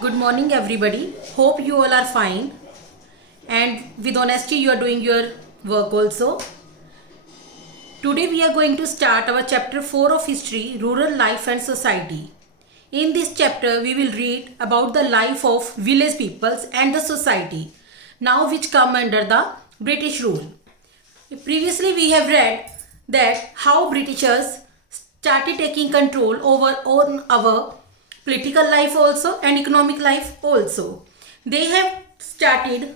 Good morning, everybody. Hope you all are fine and with honesty you are doing your work also. Today we are going to start our chapter 4 of history, rural life and society. In this chapter we will read about the life of village peoples and the society, now which come under the British rule. Previously we have read that how Britishers started taking control over on our political life also and economic life also. They have started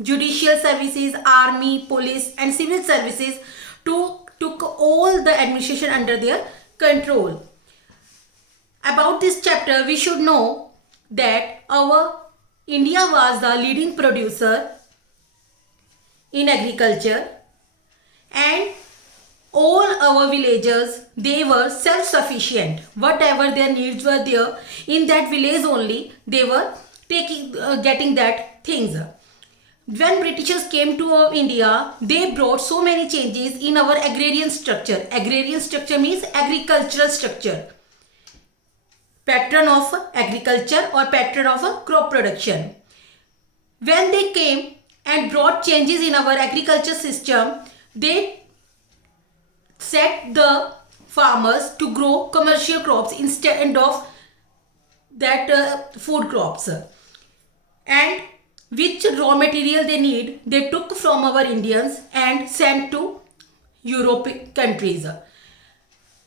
judicial services, army, police and civil services took all the administration under their control. About this chapter we should know that our India was the leading producer in agriculture and all our villagers, they were self-sufficient. Whatever their needs were there, in that village only they were getting that things. When Britishers came to India, they brought so many changes in our agrarian structure. Agrarian structure means agricultural structure. Pattern of agriculture or pattern of crop production. When they came and brought changes in our agriculture system, they set the farmers to grow commercial crops instead of that food crops, and which raw material they need they took from our Indians and sent to European countries.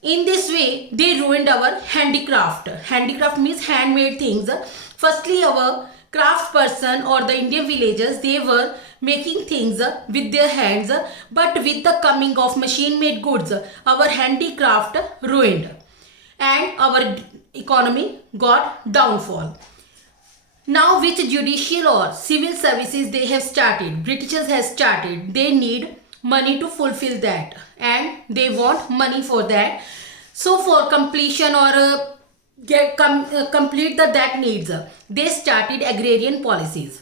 In this way they ruined our handicraft. Handicraft means handmade things. Firstly, our craft person or the Indian villagers, they were making things with their hands, but with the coming of machine made goods, our handicraft ruined and our economy got downfall. Now which judicial or civil services they have started, Britishers have started, they need money to fulfill that and they want money for that. So for completion or complete that needs, they started agrarian policies.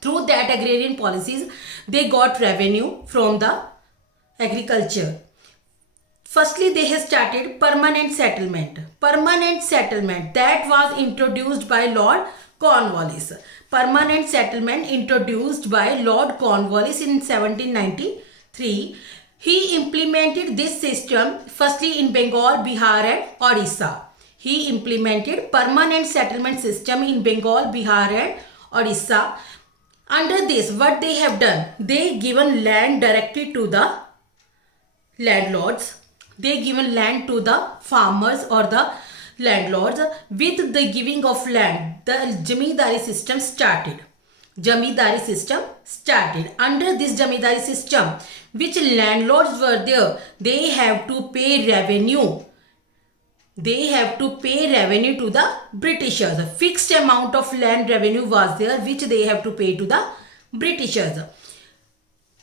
Through that agrarian policies, they got revenue from the agriculture. Firstly, they have started permanent settlement. Permanent settlement that was introduced by Lord Cornwallis. Permanent settlement introduced by Lord Cornwallis in 1793. He implemented this system firstly in Bengal, Bihar and Odisha. He implemented permanent settlement system in Bengal, Bihar and Odisha. Under this, what they have done, they given land directly to the landlords. They given land to the farmers or the landlords. With the giving of land, the Jamindari system started. Jamindari system started. Under this Jamindari system, which landlords were there, they have to pay revenue. They have to pay revenue to the Britishers. A fixed amount of land revenue was there which they have to pay to the Britishers.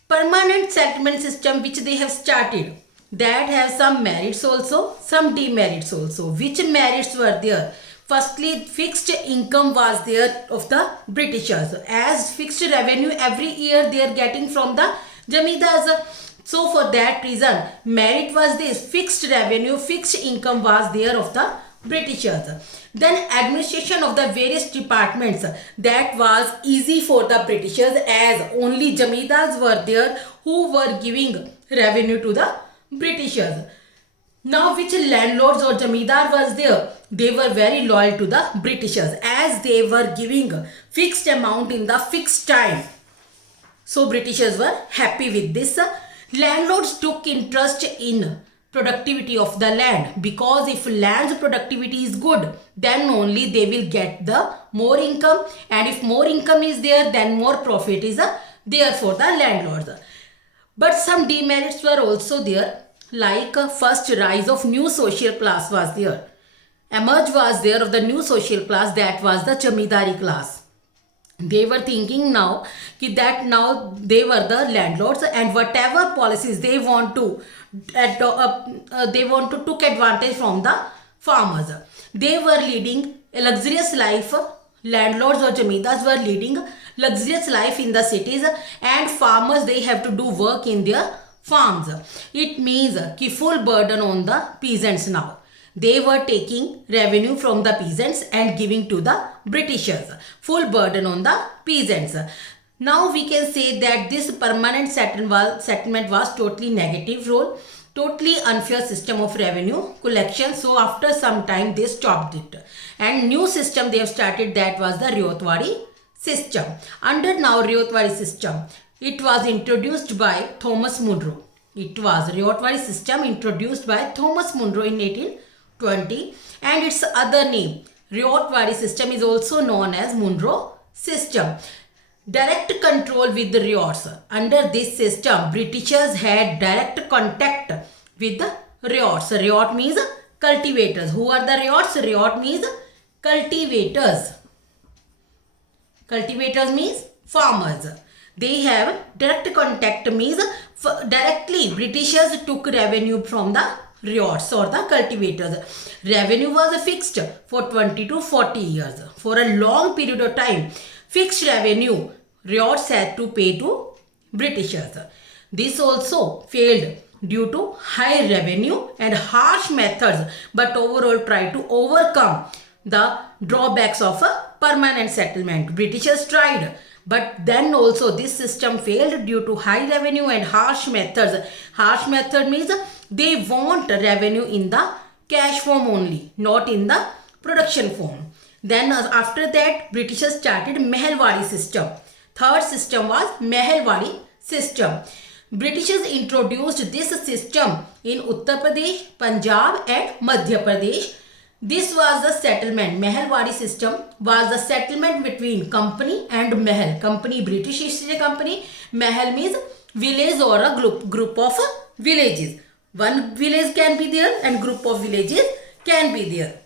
Permanent settlement system which they have started, that has some merits also, some demerits also. Which merits were there? Firstly, fixed income was there of the Britishers. As fixed revenue every year they are getting from the Jamindars. So for that reason, merit was this, fixed revenue, fixed income was there of the Britishers. Then administration of the various departments, that was easy for the Britishers as only Jamindars were there who were giving revenue to the Britishers. Now which landlords or Jamindar was there, they were very loyal to the Britishers as they were giving fixed amount in the fixed time. So Britishers were happy with this. Landlords took interest in productivity of the land, because if land's productivity is good, then only they will get the more income, and if more income is there, then more profit is there for the landlords. But some demerits were also there, like first rise of new social class was there. Emerge was there of the new social class, that was the Jamindari class. They were thinking now that now they were the landlords and whatever policies they want to took advantage from the farmers. They were leading a luxurious life. Landlords or Jamindars were leading luxurious life in the cities, and farmers, they have to do work in their farms. It means full burden on the peasants now. They were taking revenue from the peasants and giving to the Britishers. Full burden on the peasants. Now we can say that this permanent settlement was totally negative role, totally unfair system of revenue collection. So after some time they stopped it, and new system they have started, that was the Riotwari system. Under now Riotwari system, it was introduced by Thomas Munro. It was Riotwari system introduced by Thomas Munro in 1820, and its other name Riotwari system is also known as Munro system. Direct control with the riots. Under this system, Britishers had direct contact with the riots. Riot means cultivators. Who are the riots? Riot means cultivators. Cultivators means farmers. They have direct contact, means directly Britishers took revenue from the riots or the cultivators. Revenue was fixed for 20 to 40 years. For a long period of time, fixed revenue riots had to pay to Britishers. This also failed due to high revenue and harsh methods, but overall tried to overcome the drawbacks of a permanent settlement. Britishers tried, but then also this system failed due to high revenue and harsh methods. Harsh method means they want revenue in the cash form only, not in the production form. Then after that, Britishers started Meherwari system. Third system was Meherwari system. Britishers introduced this system in Uttar Pradesh, Punjab and Madhya Pradesh. This was the settlement. Meherwari system was the settlement between company and mahal. Company, British East India Company. Mahal means village or a group of villages. One village can be there and group of villages can be there.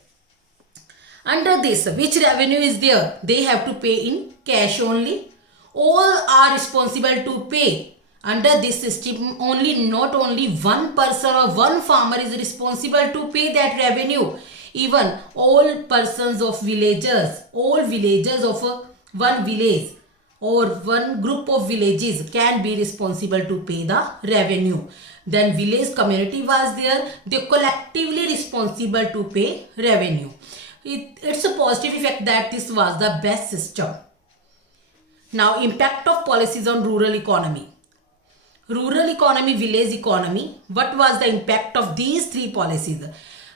Under this, which revenue is there? They have to pay in cash only. All are responsible to pay. Under this system, not only one person or one farmer is responsible to pay that revenue. Even all persons of villagers, all villagers of one village or one group of villages can be responsible to pay the revenue. Then village community was there. They collectively responsible to pay revenue. It's a positive effect that this was the best system. Now, impact of policies on rural economy. Rural economy, village economy. What was the impact of these three policies?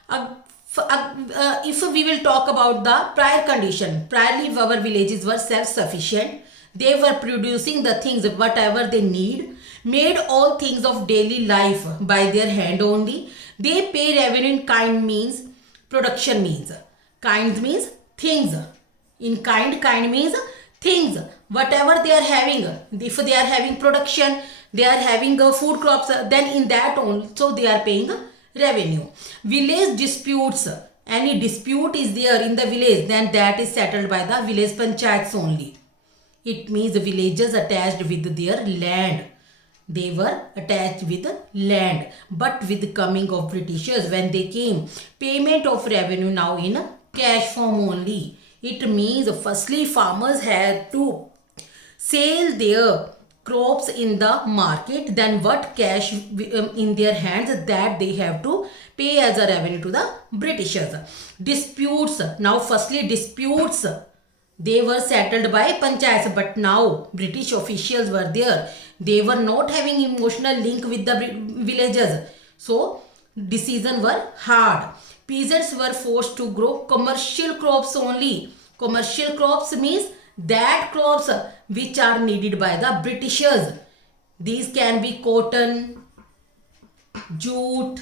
If we will talk about the prior condition, priorly our villages were self-sufficient. They were producing the things whatever they need, made all things of daily life by their hand only. They pay revenue in kind means production means. Kind means things. In kind means things. Whatever they are having, if they are having production, they are having food crops, then in that also they are paying revenue. Village disputes. Any dispute is there in the village, then that is settled by the village panchayats only. It means villages attached with their land. They were attached with land. But with the coming of Britishers, when they came, payment of revenue now in cash form only. It means firstly farmers had to sell their crops in the market, then what cash in their hands, that they have to pay as a revenue to the Britishers. Disputes. Now firstly disputes, they were settled by panchayats, but now British officials were there. They were not having emotional link with the villagers. So decisions were hard. Peasants were forced to grow commercial crops only. Commercial crops means that crops which are needed by the Britishers. These can be cotton, jute,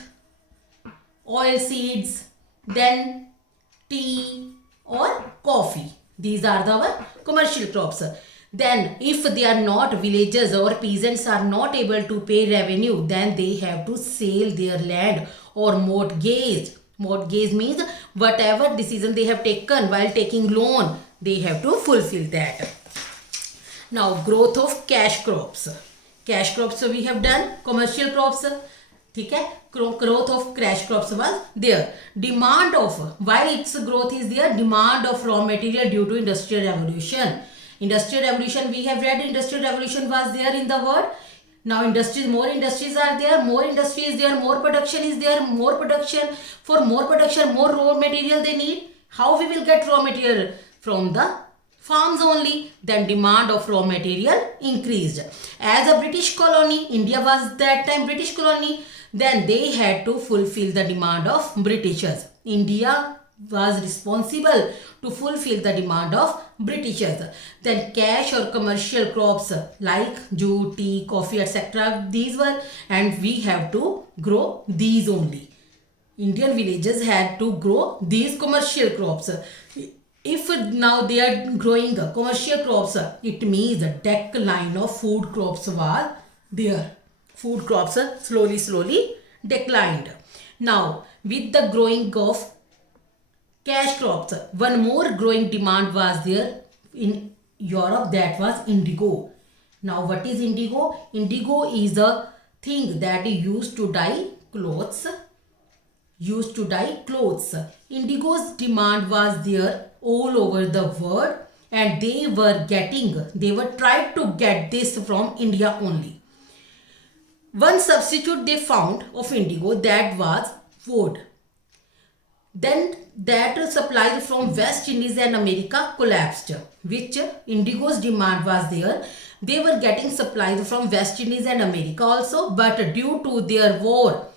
oil seeds, then tea or coffee. These are the commercial crops. Then if they are not villagers or peasants are not able to pay revenue, then they have to sell their land or mortgage. Mortgage means whatever decision they have taken while taking loan, they have to fulfill that. Now growth of cash crops. Cash crops we have done, commercial crops. Okay? Growth of cash crops was there. Demand of, why its growth is there? Demand of raw material due to industrial revolution. Industrial revolution, we have read industrial revolution was there in the word. Now industries, more industries are there, more industry is there, more production is there, more production. For more production, more raw material they need. How we will get raw material? From the farms only. Then demand of raw material increased. As a British colony, India was that time British colony, then they had to fulfill the demand of Britishers. India was responsible to fulfill the demand of Britishers. Then cash or commercial crops like jute, tea, coffee, etc. these were, and we have to grow these only. Indian villages had to grow these commercial crops. If now they are growing commercial crops, it means the decline of food crops was there. Food crops slowly declined. Now with the growing of cash crops, one more growing demand was there in Europe, that was indigo. Now what is indigo? Indigo is a thing that is used to dye clothes. Indigo's demand was there all over the world, and they were trying to get this from India only. One substitute they found of indigo, that was wood. Then that supplies from West Indies and America collapsed, which indigo's demand was there. They were getting supplies from West Indies and America also, but due to their war,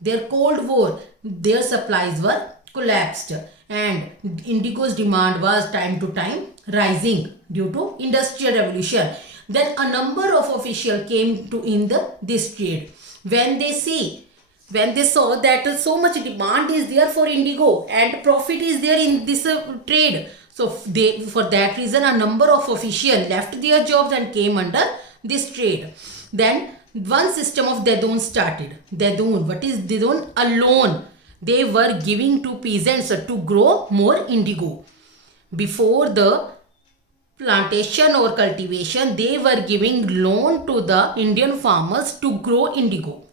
their Cold War, their supplies were collapsed, and indigo's demand was time to time rising due to industrial revolution. Then a number of officials came to in this trade. When they saw that so much demand is there for indigo and profit is there in this trade, so for that reason a number of officials left their jobs and came under this trade. Then one system of Dedon started. Dedon, what is Dedon? A loan they were giving to peasants to grow more indigo. Before the plantation or cultivation, they were giving loan to the Indian farmers to grow indigo,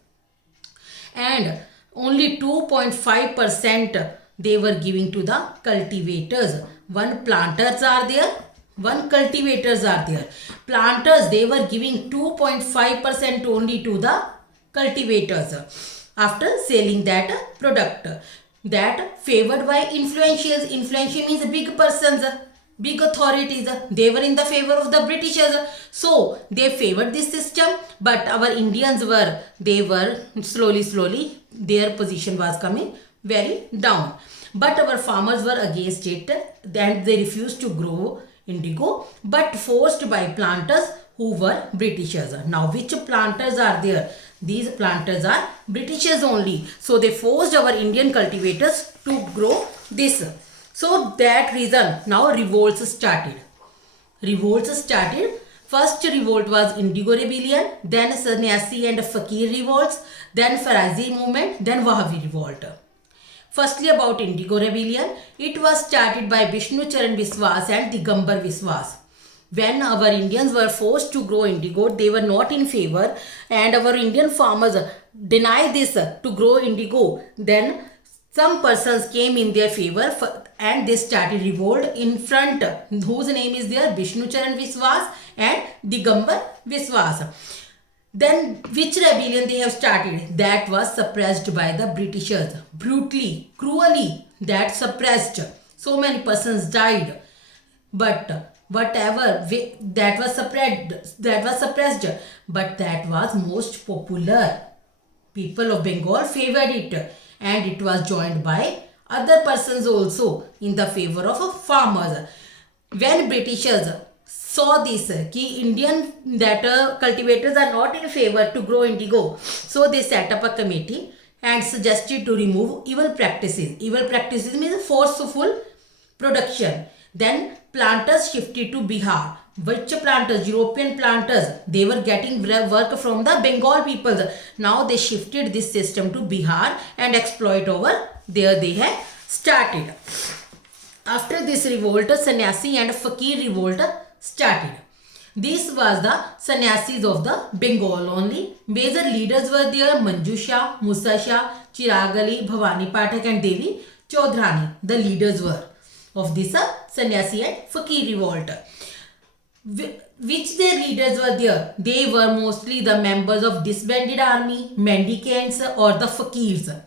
and only 2.5% they were giving to the cultivators. One planters are there, one cultivators are there. Planters, they were giving 2.5% only to the cultivators after selling that product. That favored by influentials. Influential means big persons, big authorities. They were in the favor of the Britishers, so they favored this system. But our Indians were slowly their position was coming very down. But our farmers were against it, and they refused to grow indigo, but forced by planters who were Britishers. Now which planters are there? These planters are Britishers only, so they forced our Indian cultivators to grow this. So that reason now revolts started. First revolt was Indigo Rebellion, then Sannyasi and Fakir revolts, then Farazi movement, then Wahhabi revolt. Firstly about Indigo Rebellion, it was started by Vishnu Charan Viswas and Digambar Viswas. When our Indians were forced to grow indigo, they were not in favor, and our Indian farmers denied this to grow indigo. Then some persons came in their favor and they started revolt in front, whose name is there, Vishnu Charan Viswas and Digambar Viswas. Then which rebellion they have started? That was suppressed by the Britishers. Brutally, cruelly, that suppressed. So many persons died. But whatever, that was suppressed. But that was most popular. People of Bengal favored it. And it was joined by other persons also in the favor of farmers. When Britishers saw this, कि Indian cultivators are not in favor to grow indigo, so they set up a committee and suggested to remove evil practices. Evil practices means forceful production. Then planters shifted to Bihar. Which planters? European planters. They were getting work from the Bengal peoples. Now they shifted this system to Bihar and exploit over there they had started. After this revolt, Sannyasi and Fakir revolt started. This was the sannyasis of the Bengal only. Major leaders were there: Manju Shah, Musa Shah, Chirag Ali, Bhavani Pathak and Devi Chaudhrani. The leaders were of this sannyasi and Fakir revolt. Which their leaders were there? They were mostly the members of disbanded army, mendicants or the fakirs.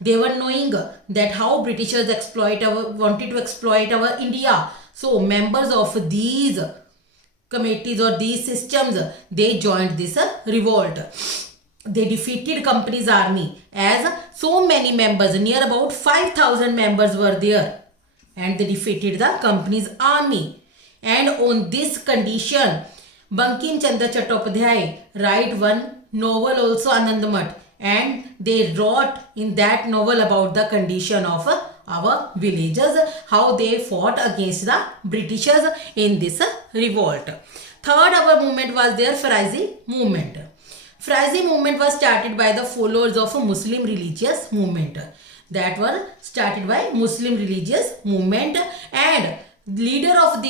They were knowing that how Britishers wanted to exploit our India. So members of these committees or these systems, they joined this revolt. They defeated company's army as so many members, near about 5,000 members were there, and they defeated the company's army. And on this condition, Bankim Chandra Chattopadhyay write one novel also, Anandamath, and they wrote in that novel about the condition of our villagers, how they fought against the Britishers in this revolt. Third our movement was their Farazi movement. Farazi movement was started by the followers of a Muslim religious movement. That were started by Muslim religious movement, and leader was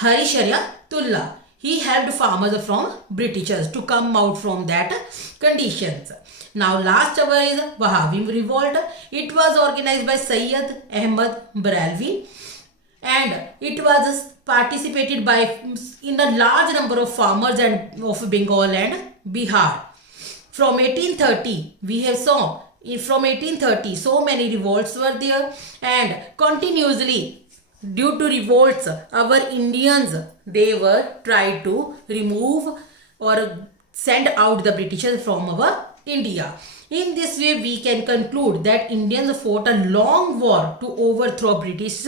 Hari Shariatullah. He helped farmers from Britishers to come out from that conditions. Now last hour is Wahhabi revolt. It was organized by Sayyid Ahmad Barelvi, and it was participated by in a large number of farmers and of Bengal and Bihar. From 1830 we have saw from 1830 so many revolts were there, and continuously due to revolts our Indians, they were tried to remove or send out the Britishers from our India. In this way we can conclude that Indians fought a long war to overthrow British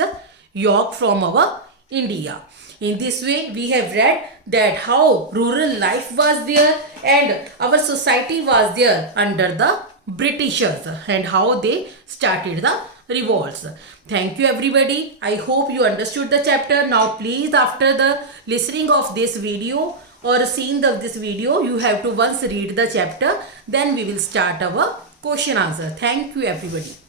yoke from our India. In this way we have read that how rural life was there and our society was there under the Britishers, and how they started the revolts. Thank you everybody. I hope you understood the chapter. Now please, after the listening of this video or seeing this video, you have to once read the chapter, then we will start our question answer. Thank you everybody.